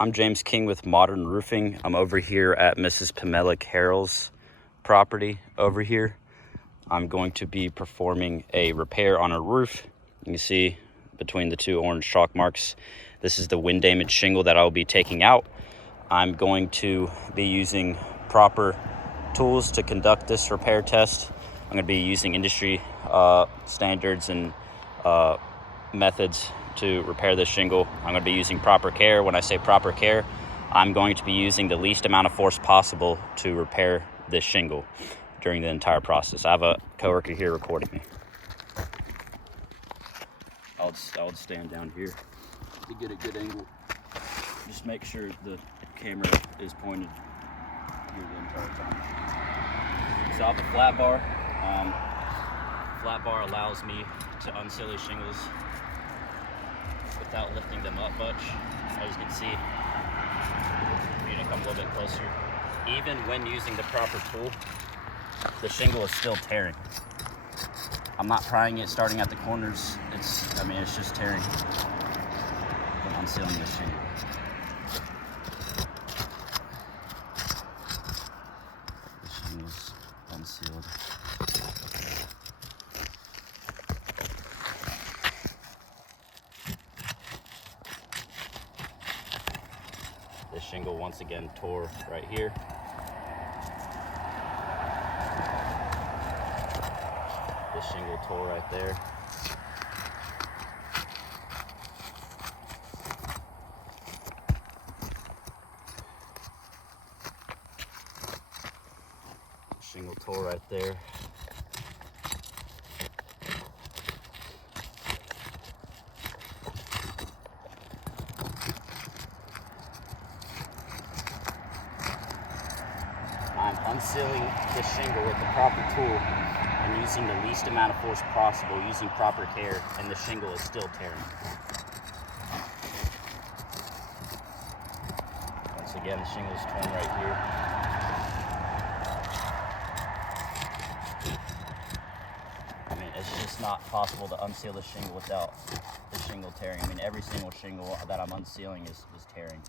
I'm James King with Modern Roofing. I'm over here at Mrs. Pamela Carroll's property over here. I'm going to be performing a repair on her roof. You can see between the two orange chalk marks, this is the wind damage shingle that I'll be taking out. I'm going to be using proper tools to conduct this repair test. I'm going to be using industry standards and methods to repair this shingle. I'm going to be using proper care. When I say proper care, I'm going to be using the least amount of force possible to repair this shingle during the entire process. I have a coworker here recording me. I'll stand down here to get a good angle. Just make sure the camera is pointed here the entire time. So I have a flat bar. Flat bar allows me to unseal these shingles without lifting them up much. As you can see, I'm going to come a little bit closer. Even when using the proper tool, the shingle is still tearing. I'm not prying it starting at the corners. It's just tearing when unsealing this shingle. The shingle's unsealed. This shingle once again tore right here. This shingle tore right there. Shingle tore right there. I'm unsealing this shingle with the proper tool and using the least amount of force possible, using proper care, and the shingle is still tearing. Once again, the shingle is torn right here. It's just not possible to unseal the shingle without the shingle tearing. Every single shingle that I'm unsealing is tearing.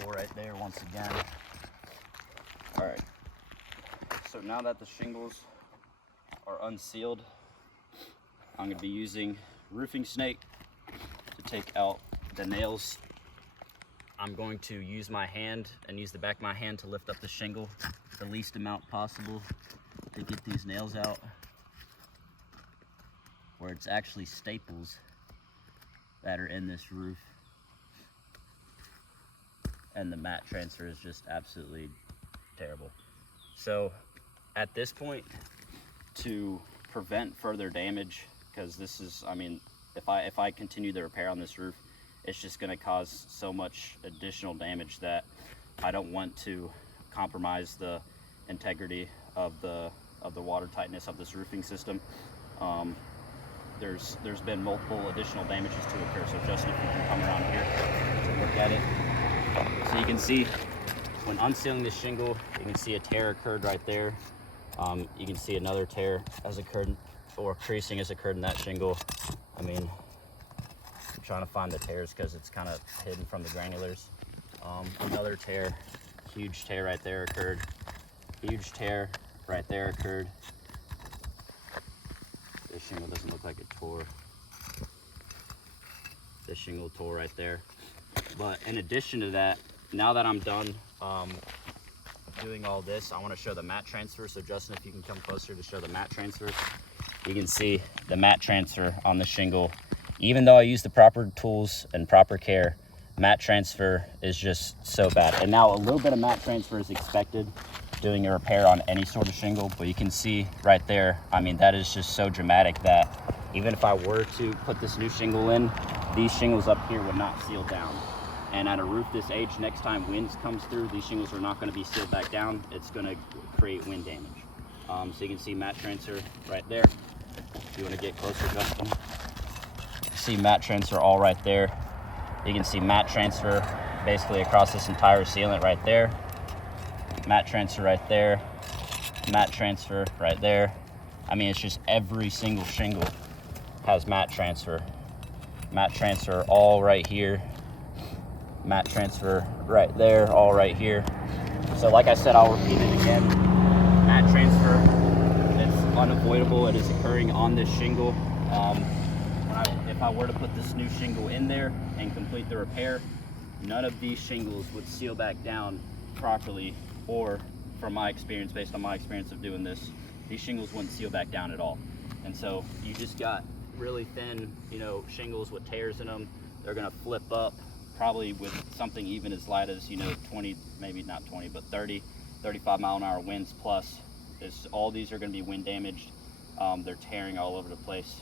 Tore right there once again. All right. So now that the shingles are unsealed, I'm going to be using roofing snake to take out the nails. I'm going to use my hand and use the back of my hand to lift up the shingle the least amount possible to get these nails out, where it's actually staples that are in this roof. And the mat transfer is just absolutely terrible. So at this point, to prevent further damage, because this is, if I continue the repair on this roof, it's just going to cause so much additional damage that I don't want to compromise the integrity of the water tightness of this roofing system. There's been multiple additional damages to occur. So Justin, if you can come around here to look at it. So you can see when unsealing this shingle, you can see a tear occurred right there. You can see another tear has occurred, or creasing has occurred in that shingle. I'm trying to find the tears because it's kind of hidden from the granulars. Another tear, huge tear right there occurred. Huge tear right there occurred. This shingle doesn't look like it tore. This shingle tore right there. But in addition to that, now that I'm done doing all this, I want to show the mat transfer. So Justin, if you can come closer to show the mat transfer. You can see the mat transfer on the shingle. Even though I use the proper tools and proper care, mat transfer is just so bad. And now a little bit of mat transfer is expected doing a repair on any sort of shingle, but you can see right there, that is just so dramatic that even if I were to put this new shingle in, these shingles up here would not seal down. And at a roof this age, next time winds comes through, these shingles are not going to be sealed back down. It's going to create wind damage. So you can see mat transfer right there. If you want to get closer, Justin. See mat transfer all right there. You can see mat transfer basically across this entire sealant right there. Mat transfer right there. Mat transfer right there. It's just every single shingle has mat transfer. mat transfer all right here, mat transfer right there, all right here. So like I said, I'll repeat it again. Mat transfer, it's unavoidable. It is occurring on this shingle. If I were to put this new shingle in there and complete the repair, none of these shingles would seal back down properly, or from my experience, based on my experience of doing this, these shingles wouldn't seal back down at all. And so you just got really thin, shingles with tears in them. They're gonna flip up, probably with something even as light as 20, maybe not 20, but 30, 35 mile an hour winds plus. All these are gonna be wind damaged. They're tearing all over the place.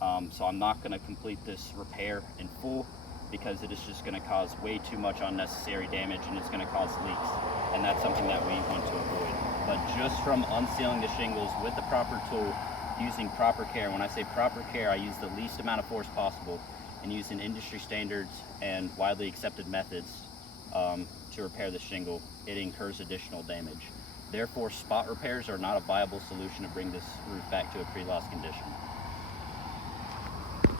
So I'm not gonna complete this repair in full, because it is just gonna cause way too much unnecessary damage, and it's gonna cause leaks. And that's something that we want to avoid. But just from unsealing the shingles with the proper tool, using proper care. When I say proper care, I use the least amount of force possible, and using industry standards and widely accepted methods to repair the shingle, it incurs additional damage. Therefore, spot repairs are not a viable solution to bring this roof back to a pre-loss condition.